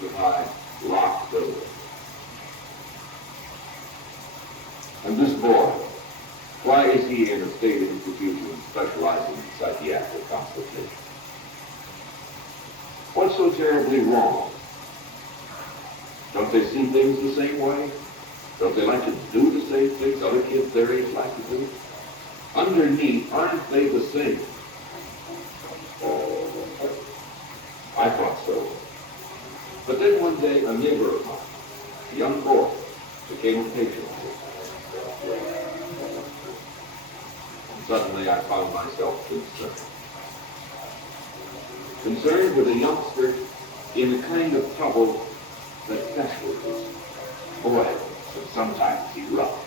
behind locked doors. And this boy, why is he in a state institution specializing in psychiatric consultation? What's so terribly wrong? Don't they see things the same way? Don't they like to do the same things other kids their age like to do? Underneath, aren't they the same? I thought so. But then one day, a neighbor of mine, a young boy, became a patient. And suddenly I found myself concerned with a youngster in the kind of trouble that festers. Boy, but sometimes he rough.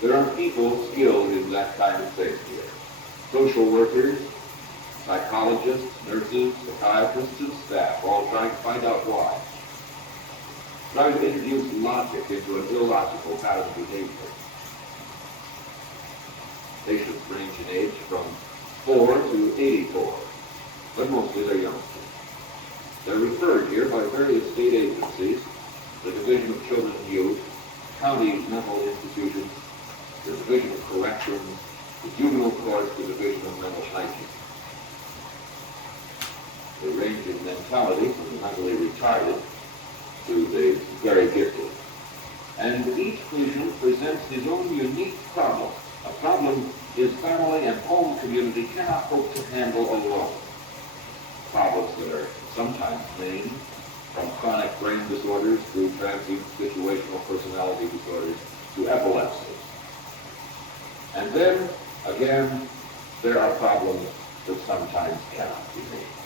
There are people skilled in that kind of thing here. Social workers, psychologists, nurses, psychiatrists, and staff, all trying to find out why. Trying to introduce logic into an illogical pattern of behavior. Patients range in age from 4 to 84, but mostly they're youngsters. They're referred here by various state agencies, the Division of Children and Youth, county mental institutions, the Division of Corrections, the Juvenile Courts, the Division of Mental Hygiene. They range in mentality from the mentally retarded to the very gifted. And each patient presents his own unique problem, a problem his family and home community cannot hope to handle alone. Problems that are sometimes named from chronic brain disorders through transient situational personality disorders to epilepsy. And then, again, there are problems that sometimes cannot be named.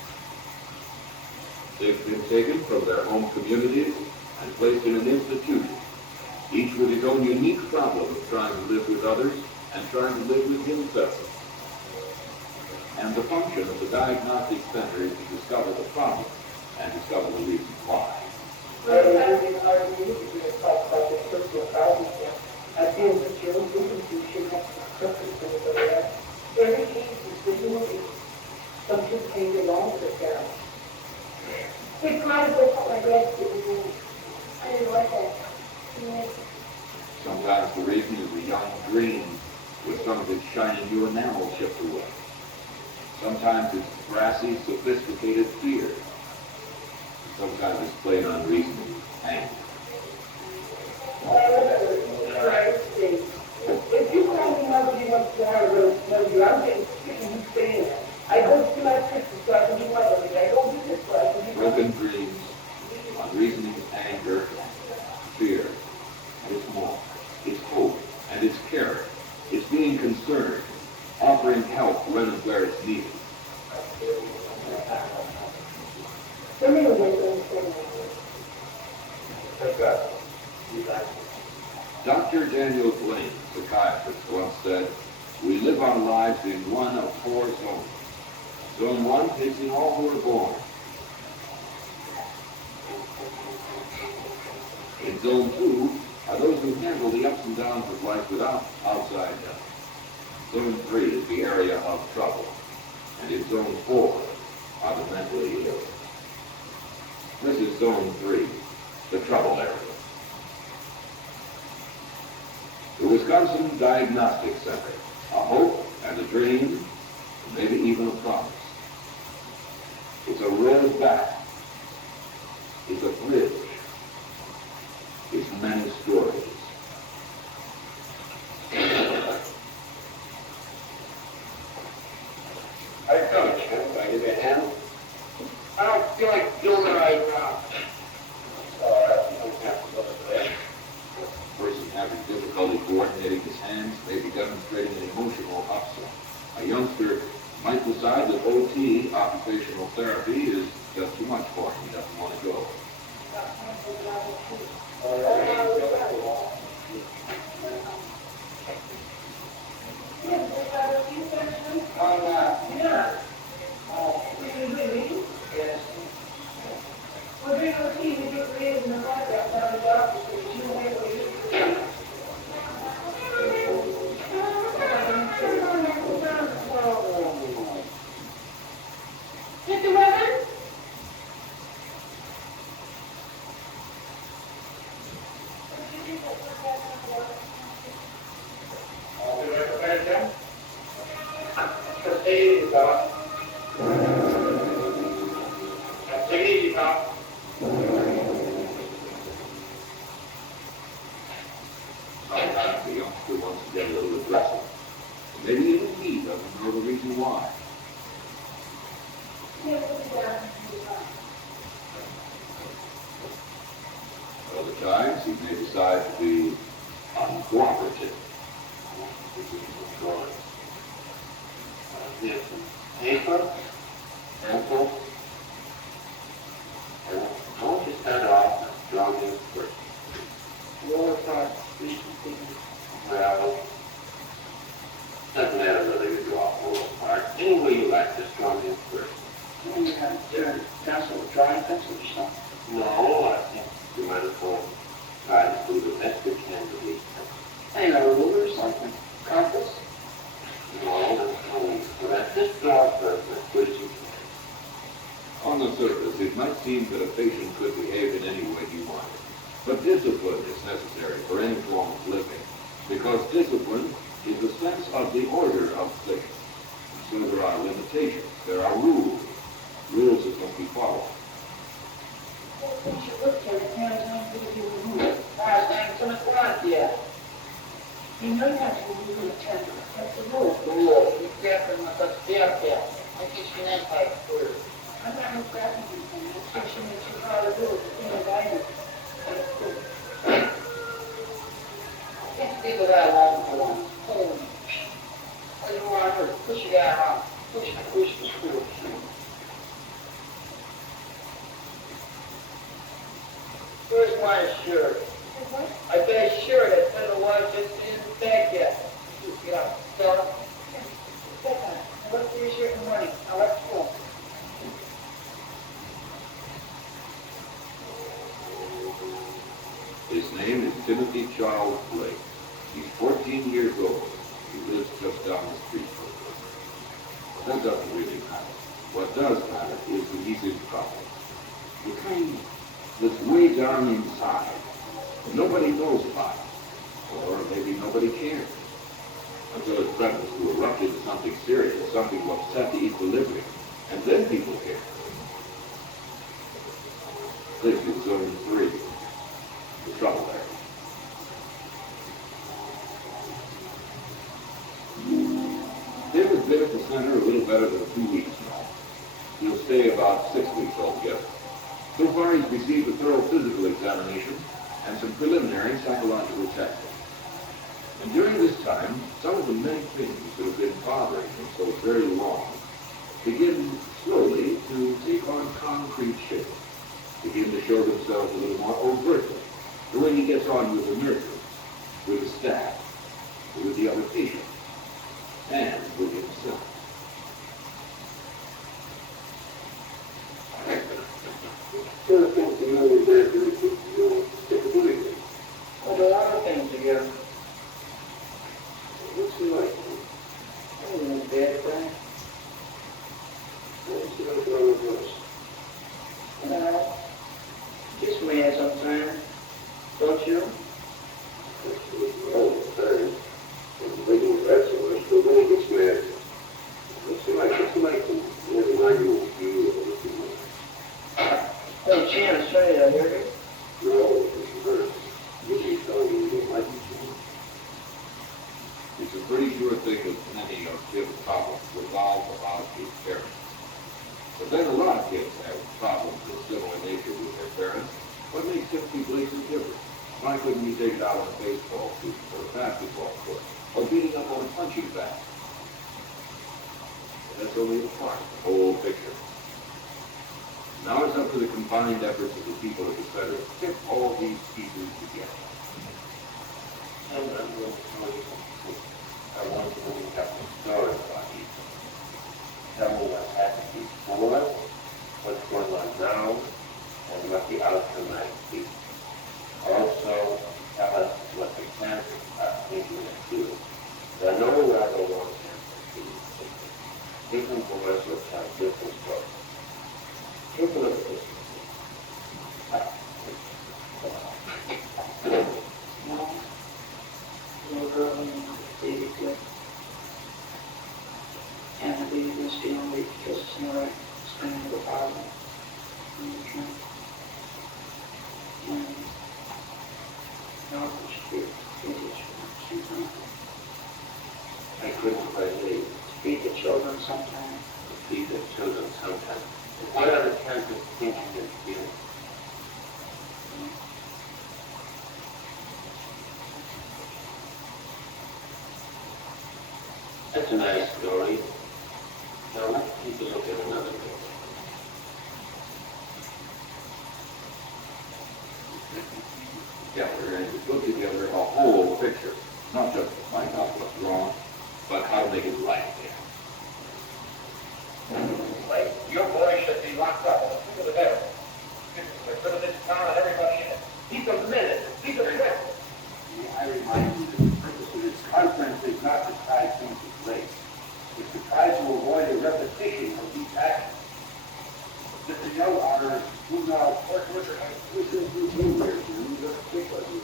They've been taken from their home communities and placed in an institution, each with his own unique problem of trying to live with others and trying to live with himself. And the function of the diagnostic center is to discover the problem and discover the reason why. Every case is visually, some kids came along with their parents. It's kind of what my dad did. I didn't like that. Sometimes the reason is a young dream with some of its shiny new enamel chipped away. Sometimes it's brassy, sophisticated fear. Sometimes it's plain unreasoning anger. If you call me nobody wants to have a know you, I'm getting sick of you saying that. I go to my sister so I can do my living. I go do this so I can do my Broken dreams, unreasoning anger, fear. And it's more. It's hope and it's care. It's being concerned, offering help when and where it's needed. Dr. Daniel Blaine, psychiatrist, once said, "We live our lives in one of 4 zones. Zone 1 takes in all who are born. In Zone 2 are those who handle the ups and downs of life without outside help. Zone 3 is the area of trouble. And in Zone 4 are the mentally ill." This is Zone 3, the trouble area. The Wisconsin Diagnostic Center, a hope and a dream, and maybe even a promise. It's a road back. It's a bridge. It's many stories. How you doing, Chip? Can I give you a hand? I don't feel like doing it right now. All right, you don't have to go to bed. A person having difficulty coordinating his hands may be demonstrating an emotional upset. A youngster might decide that OT, occupational therapy, is just too much for him. He doesn't want to go. Doc. Sometimes the youngster wants to get a little aggressive. Maybe even he doesn't know the reason why. Yeah, put it down. Other times he may decide to be uncooperative. Here's some paper, pencil, and don't you start off and draw this first. Lower part, Well, doesn't matter whether you draw a full part. Any way you like, just draw this first. you have to pencil, drawing pencil or something. No, I think you might as well try to do the best you can to be. Hang on, a ruler or something, compass. No, that's only correct. Just draw first as good as you can. On the surface, it might seem that a patient could behave in any way he wanted. But discipline is necessary for any form of living, because discipline is a sense of the order of things. So there are limitations, there are rules that must be followed. Since you looked at it, now it's time for you to remove it. Thanks so much for that, yeah. You know you have to remove the tender. That's the rule. Rule, be careful not to step there. I get you that type of word. I'm not grabbing anything. I'm teaching that you how to do it. You know, guidance. Can't do that long for one. Hold me. I don't want to hurt. Push your guy out. Push. Where's my shirt? I got a shirt. I said the wife just didn't back yet. Get up. Stella. Look for your shirt in the morning. I'll let you go. His name is Timothy Charles Blake. He's 14 years old. He lives just down the street from us. But that doesn't really matter. What does matter is that he's in trouble. The kind that's way down inside. Nobody knows about it. Or maybe nobody cares. Until it threatens to erupt into something serious, something to upset the equilibrium. And then people care. This is Zone 3. The trouble there. Tim has been at the center a little better than 2 weeks now. He'll stay about 6 weeks altogether. So far he's received a thorough physical examination and some preliminary psychological testing. And during this time, some of the many things that have been bothering him so very long begin slowly to take on concrete shape, begin to show themselves a little more overtly. The way he gets on with the nurses, with the staff, with the other patients, and with himself. Well, a lot of things together. What's he like? I don't know, bad guy. What's he like with us? Gets mad sometimes. Don't you? Oh, sorry. I'm making that so much, but when he gets mad, what's he like to really argue with you or anything like that? Hey, Jim, sorry, I heard it. No, it's hurt. You keep telling me you don't like it. It's a pretty sure thing that many of Tim's problems revolve about his parents. But then a lot of kids have problems of similar nature with their parents. What makes Timothy Blake so different? Why couldn't he take it out on a baseball field or a basketball court or beating up on a punching bag? That's only a part of the whole picture. Now it's up to the combined efforts of the people at the center to fit all these pieces together. I'm going to tell you something. I want to really have a story about you. Tell me what happened before, what's going on now, and what the outcome might be. Also, tell us what the cancer are thinking of doing. There are no rather long-term things. Different boys will tell different stories. Take a look at this. No. Little girl and baby good. And the baby was feeling weak because it's not right. It's been the problem. sometimes? These are children sometimes. What are the kinds of thinking and feeling? That's a nice story. Now let's take a look at another one. Yeah, we're going to put together a whole picture, not just to find out what's wrong, but how to make it right again. Like, your boy should be locked up on the foot of the devil. Get rid of this town and everybody in it. He's a menace. He's a threat. I remind you that the purpose of this conference is not to tie things to place. It's to try to avoid a repetition of these actions. Mr. Young, our juvenile court worker has listened to you here, and you're sick of this.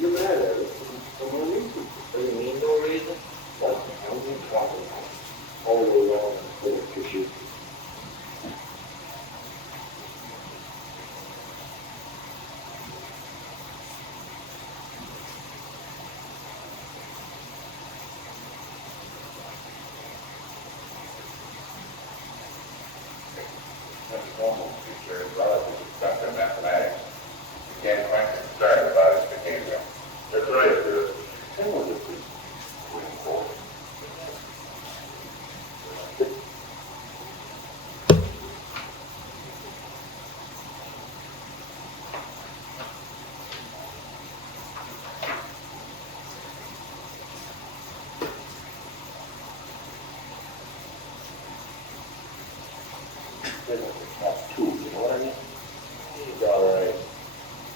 You're mad at us for no reason. What do you mean, no reason? What the hell are you talking about? All along, because you. That's normal feature as well as his stuff in mathematics. You can't quite get concerned about his behavior. That's right, sir. Some of it is going forward. Not too, you know what I mean? He's all right.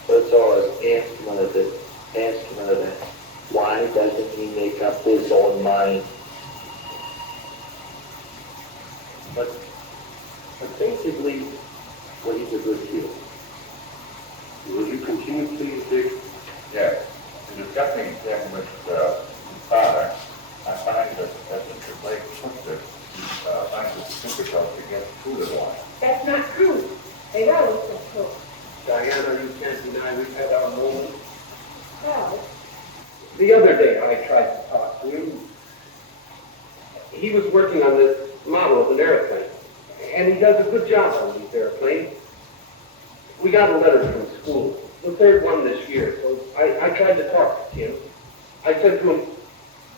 But it's always asking her that. Why doesn't he make up his own mind? But basically, well, he's a good kid. Will you continue, please, Dick? Yes. In discussing him with his father, I find that Mr. Blake took this, finds it difficult to get through the line. That's not true. They always so true. Diana, you can't deny we've had our moments. Well, The other day I tried to talk to him. He was working on this model of an airplane, and he does a good job on these airplanes. We got a letter from school, the third one this year, so I tried to talk to Tim. I said to him,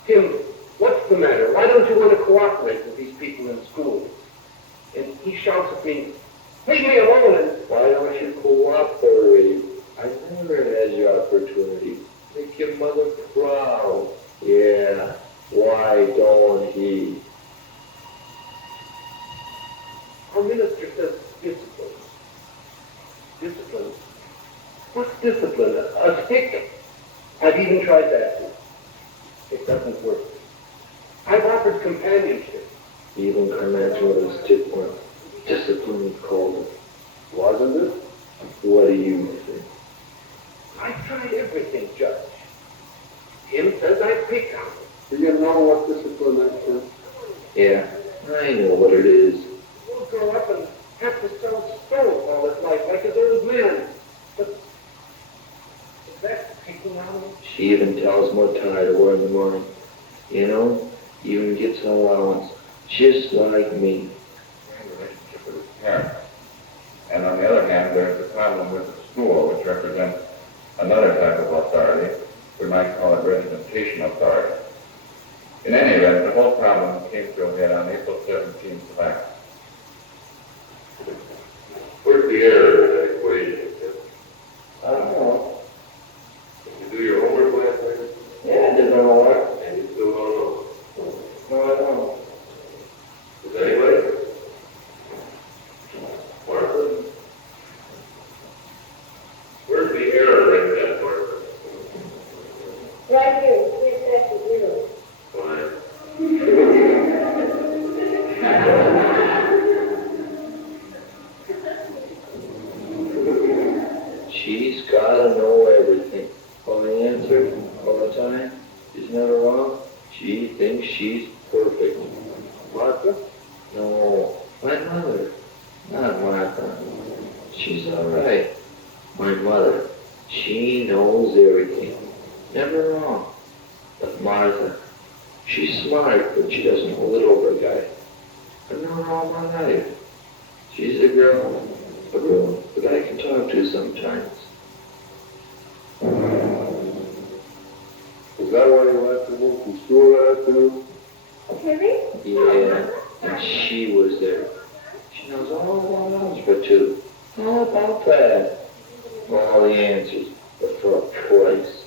Tim, what's the matter? Why don't you want to cooperate with these people in school? And he shouts at me, leave me alone, and Why don't you cooperate? I never had your opportunity. Make your mother proud. Yeah, why don't he? our minister says discipline. Discipline? What's discipline? A stick? I've even tried that too. It doesn't work. I've offered companionship. Even commensurate as discipline is called. Wasn't it? What do you think? I've tried everything, Judge. Tim says I pick on him. Do you know what discipline that is? Yeah, I know what it is. We'll grow up and have to sell stoves all his life like his old man. But is that picking on him? She even tells him what tie to wear in the morning. You know, even gets an allowance. Just like me. And relationship with his parents. And on the other hand, there's the problem with the school, which represents another type of authority. We might call it representation authority. In any event, the whole problem came to a head on April 17th of last. Where's the error in that equation? I don't know. Did you do your homework last night? Yeah, I did know what. And you still don't know? No, I don't. Does anybody? Martha? Where's the error in that, Martha? right here, 3 after 0. Fine. She's gotta know everything. All the answers, all the time. She's never wrong. She thinks she's perfect. Martha? No, my mother. Not Martha. She's alright. My mother. She knows everything. Never wrong. But Martha, She's smart, but she doesn't hold it over a guy. I've known her all my life. She's a girl that I can talk to sometimes. Is that why you left the home from school last afternoon? Timmy? Yeah, and she was there. She knows all about algebra too. How about that? All the answers, but for a price.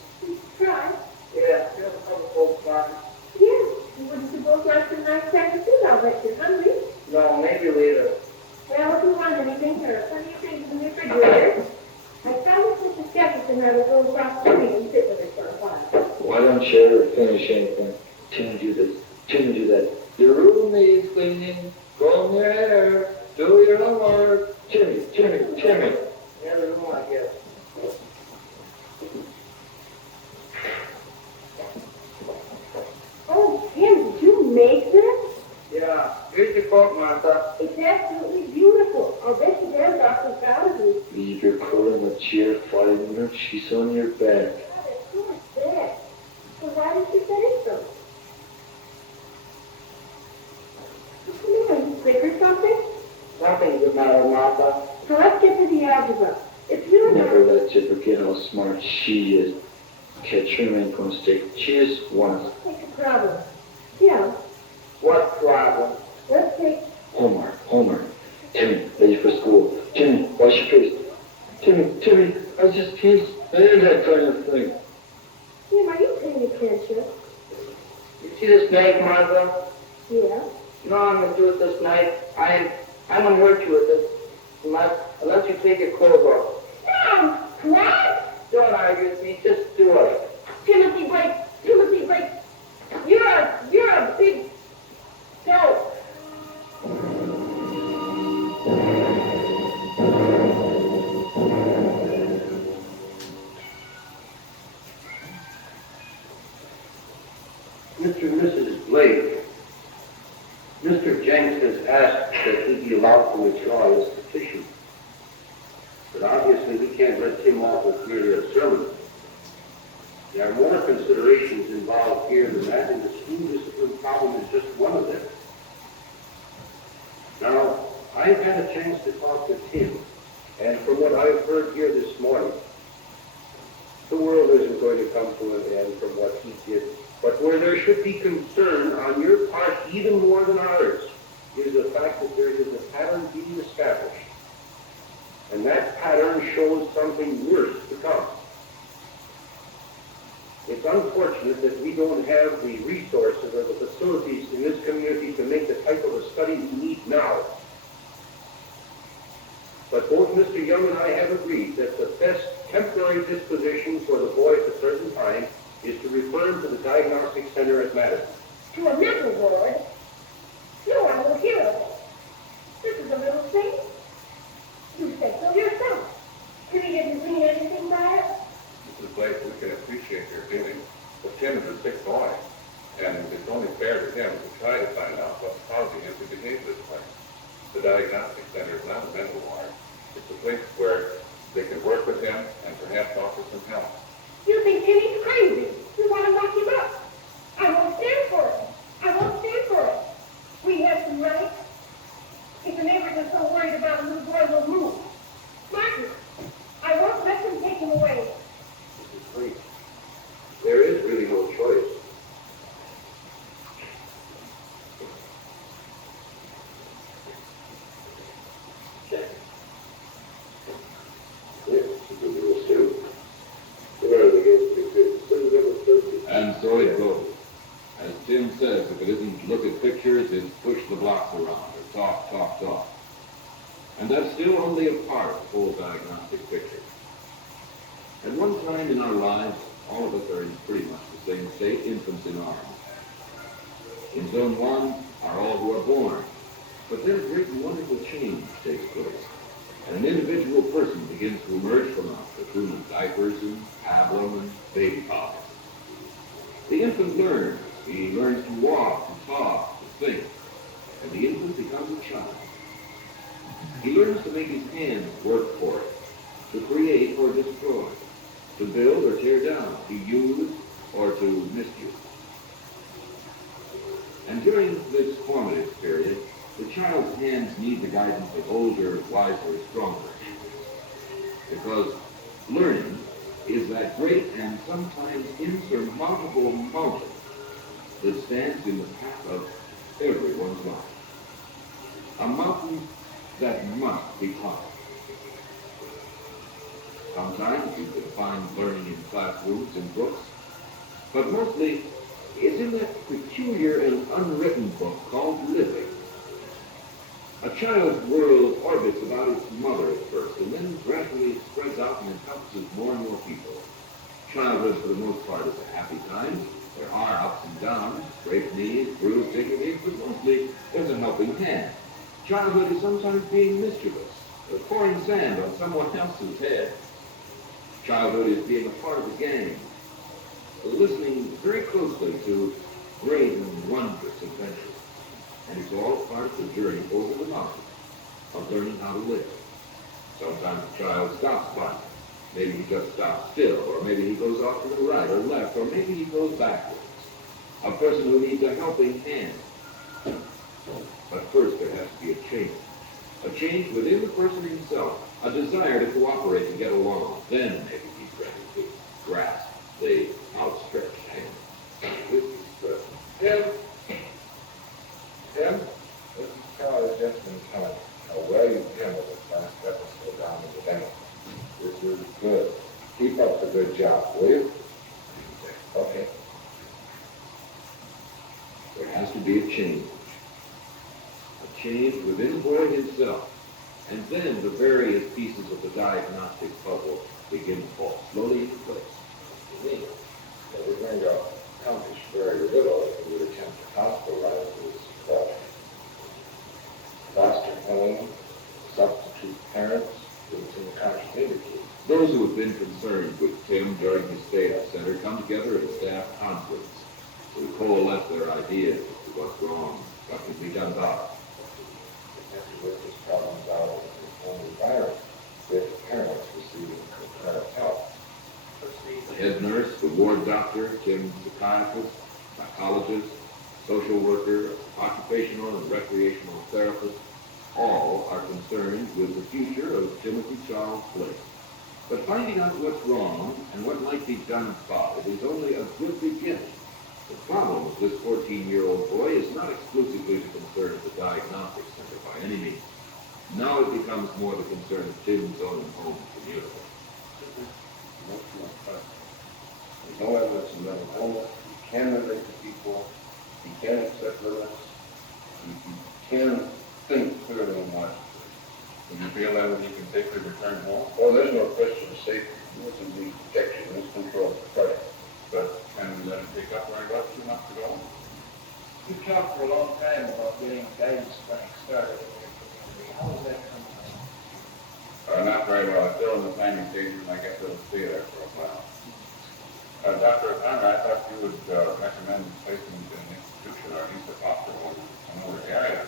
Try. Yeah, there's a couple folks on. Yeah, you wouldn't suppose like some nice cracker food, I'll bet you're hungry. No, maybe later. Well, if you want anything, there are plenty of things in the refrigerator. I promised Mrs. Jefferson I would go across the street and sit with her for a while. Why don't you ever finish anything? Timmy, do this. Timmy, do that. Your room needs cleaning. Comb your hair. Do your homework. Timmy. Yeah, there's one, I guess. Oh, Tim, did you make this? Yeah, here's your coat, Martha. It's absolutely beautiful. I'll bet you there's awfully proud of you. Leave your coat in the chair 5 minutes. She's on your back. God, it's so much there. So why did you finish them? What's the matter? You sick or something? Nothing's the matter, Martha. So let's get to the algebra. If you and Never let you forget how smart she is. Catch her ain't gonna stick just once. take a problem. Yeah, What problem? let's take... Homework. Timmy, ready for school. Timmy, wash your face. Timmy, I just can't stand that kind of thing. Tim, are you paying attention? You see this knife, Martha? Yeah. You know what I'm gonna do with this knife? I'm gonna hurt you with this. Unless you take your clothes off. No! What? Don't argue with me, just do it. Timothy Blake! You're a big dope. Mr. and Mrs. Blake, Mr. Jenks has asked that he be allowed to withdraw his petition. But obviously we can't let Tim off with merely a sermon. There are more considerations involved here than that, and the school discipline problem is just one of them. Now, I've had a chance to talk to Tim, and from what I've heard here this morning, the world isn't going to come to an end from what he did. But where there should be concern on your part even more than ours is the fact that there is a pattern being established. And that pattern shows something worse to come. It's unfortunate that we don't have the resources or the facilities in this community to make the type of a study we need now. But both Mr. Young and I have agreed that the best temporary disposition for the boy at a certain time is to refer him to the Diagnostic Center at Madison. To a mental ward? No one will hear of it. This is a little thing. You said so yourself. Timmy didn't mean anything by it. Mrs. Blake, we can appreciate your feelings, but Tim is a sick boy, and it's only fair to him to try to find out what's causing him to behave this way. The Diagnostic Center is not a mental ward. It's a place where they can work with him and perhaps offer some help. You think Timmy's crazy. You want to lock him up. I won't stand for it. We have some rights. If the neighbors are so worried about a little boy, we'll move. Martin, I won't let them take him away. Mrs. Blake, there is really no choice. And so it goes. As Tim says, if it isn't look at pictures, it's push the blocks around or talk. And that's still only a part of the whole diagnostic picture. At one time in our lives, all of us are in pretty much the same state, infants in arms. In zone 1 are all who are born. But then a great and wonderful change takes place. And an individual person begins to emerge from a cocoon of diapers and pablum and baby powder. The infant learns. He learns to walk, to talk, to think. And the infant becomes a child. He learns to make his hands work for it, to create or destroy, to build or tear down, to use or to misuse. And during this formative period, the child's hands need the guidance of older, wiser, stronger hands. Because learning is that great and sometimes insurmountable mountain that stands in the path of everyone's life. A mountain that must be climbed. Sometimes you can find learning in classrooms and books, but mostly it's in that peculiar and unwritten book called living. A child's world orbits about its mother at first, and then gradually it spreads out and encompasses more and more people. Childhood, for the most part, is a happy time. There are ups and downs, scraped knees, bruised dignities, but mostly there's a helping hand. Childhood is sometimes being mischievous, or pouring sand on someone else's head. Childhood is being a part of a gang, listening very closely to great and wondrous adventures. And it's all part of the journey over the mountain of learning how to live. Sometimes the child stops by. Maybe he just stops still, or maybe he goes off to the right or left, or maybe he goes backwards. A person who needs a helping hand. But first there has to be a change within the person himself, a desire to cooperate and get along. Then maybe he's ready to grasp the outstretched hand. This is Tim. Tim, this is Charlie Gentleman telling how well you handled this last episode down in the demo. This is good. Keep up the good job, will you? Okay. There has to be a change. A change within the boy himself. And then the various pieces of the diagnostic puzzle begin to fall slowly into place. Well, we're going to accomplish very little if we would attempt to hospitalize this boy. Foster home, substitute parents, it's incontrovertible. Those who have been concerned with Tim during his stay at the center come together at a staff conference to coalesce their ideas as to what's wrong, what can be done about it. We have to work these problems out in the home environment with parents receiving concurrent help. The head nurse, the ward doctor, Tim's psychiatrist, psychologist, social worker, occupational and recreational therapist, all are concerned with the future of Timothy Charles Blake. But finding out what's wrong and what might be done about it is only a good beginning. The problem with this 14-year-old boy is not exclusively the concern of the Diagnostic Center by any means. Now it becomes more the concern of Tim's own home community. There's no evidence of mental illness. He can relate to people. He can accept limits. He can think clearly and logically. Do you feel that he can safely return home? Oh, there's no question of safety. He doesn't need protection. He's controlled the project. But can we let him pick up where he left 2 months ago? You talked for a long time about getting guidance getting started. How does that come about? Not very well. It's still in the planning stages, and I guess it'll stay there for a while. Dr. O'Connor, I thought you would recommend placing him in an institution or at least a foster home in another area.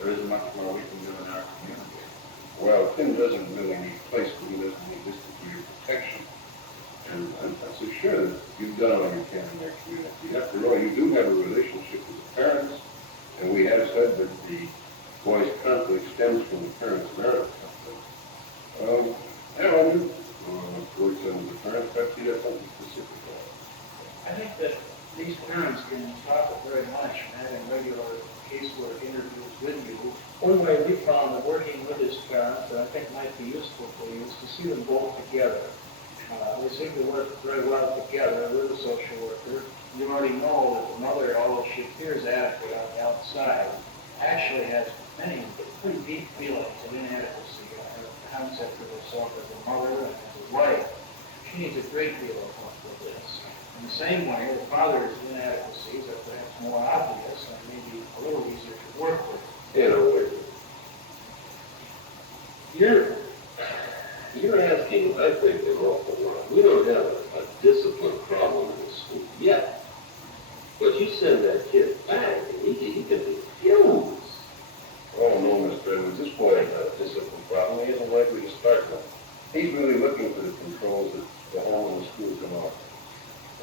There isn't much more we can do in our community. Well, Tim doesn't really need placement. He doesn't need this degree of protection. And I'm so sure that you've done all you can in their community. After all, you do have a relationship with the parents, and we have said that the boy's conflict stems from the parents' marital conflict. Harold, works under the parents, perhaps he has something specific on. I think that these parents can profit very much from having regular casework interviews with you. One way we found that working with his parents that I think might be useful for you is to see them both together. We seem to work very well together with the social worker. You already know that the mother, although she appears adequate on the outside, actually has many pretty deep feelings of inadequacy. Her concept of herself as a mother and as a wife. She needs a great deal of help with this. In the same way, the father's inadequacies are perhaps more obvious and maybe a little easier to work with. In a way. You're asking, I think, an awful lot. We don't have a discipline problem in the school yet. But you send that kid back, and he can be fused. Oh, no, Mr. Edwards, this boy has a discipline problem. He isn't likely to start one. He's really looking for the controls that the home and the school can offer.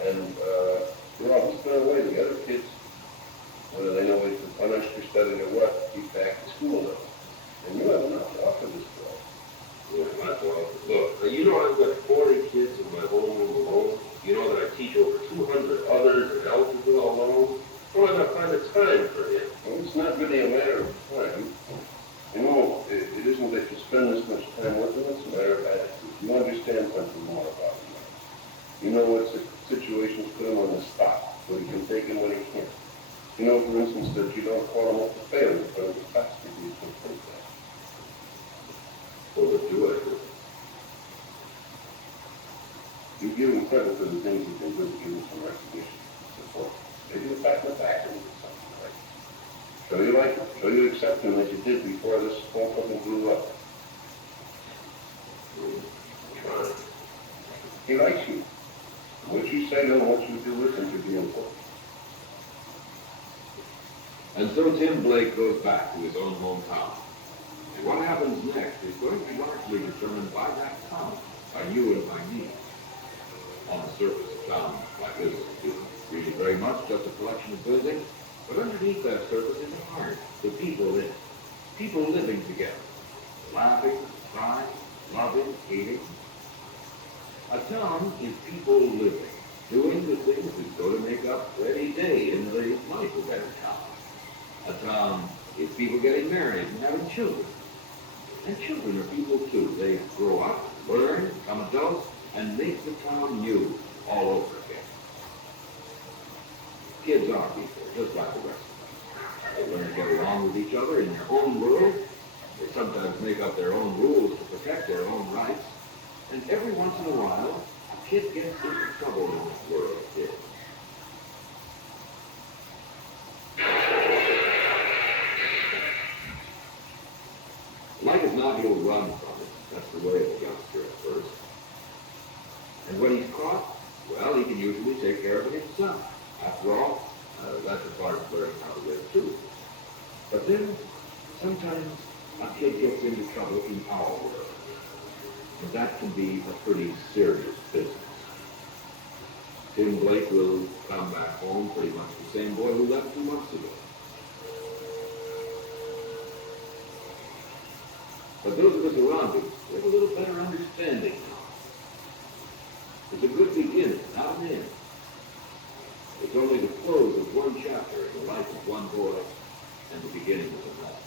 And, he's been away. The other kids, whether they know he's been punished for studying or what, he's back to school now. And you have enough to offer this boy. Yeah, that's all. Look, you know I've got 40 kids in my homeroom alone. You know that I teach over 200 others in Alphaville alone. Well, I'm not finding time for him. Well, it's not really a matter of time. You know, it isn't that you spend this much time with him, it's a matter of attitude. You understand something more about him. You know what situations put him on the spot, what he can take and what he can't. You know, for instance, that you don't call him up to fail in front of the class because you can take that. Well, what do I do? You give him credit for the things he can do, give him some recognition, support. Maybe a pat in the back and something like that. Show you like him, show you accept him as you did before this whole thing blew up. He likes you. What you say to him, what you do with him should be important. And so Tim Blake goes back to his own hometown. And what happens next is going to be largely determined by that town, by you and by me. On the surface, a town like this is really very much just a collection of buildings, but underneath that surface is a heart, the people in it. People living together, laughing, crying, loving, hating. A town is people living, doing the things that go to make up every day in the life of every town. A town is people getting married and having children. And children are people too. They grow up, learn, become adults, and make the town new all over again. Kids are people, just like the rest of us. They learn to get along with each other in their own world. They sometimes make up their own rules to protect their own rights. And every once in a while, a kid gets into trouble in this world of kids. Like as not, he'll run from it. That's the way of a youngster at first. And when he's caught, well, he can usually take care of it himself. After all, that's a part of learning how to live too. But then, sometimes a kid gets into trouble in our world. And that can be a pretty serious business. Tim Blake will come back home pretty much the same boy who left 2 months ago. But those of us around him, we have a little better understanding now. It's a good beginning, not an end. It's only the close of one chapter in the life of one boy and the beginning of another.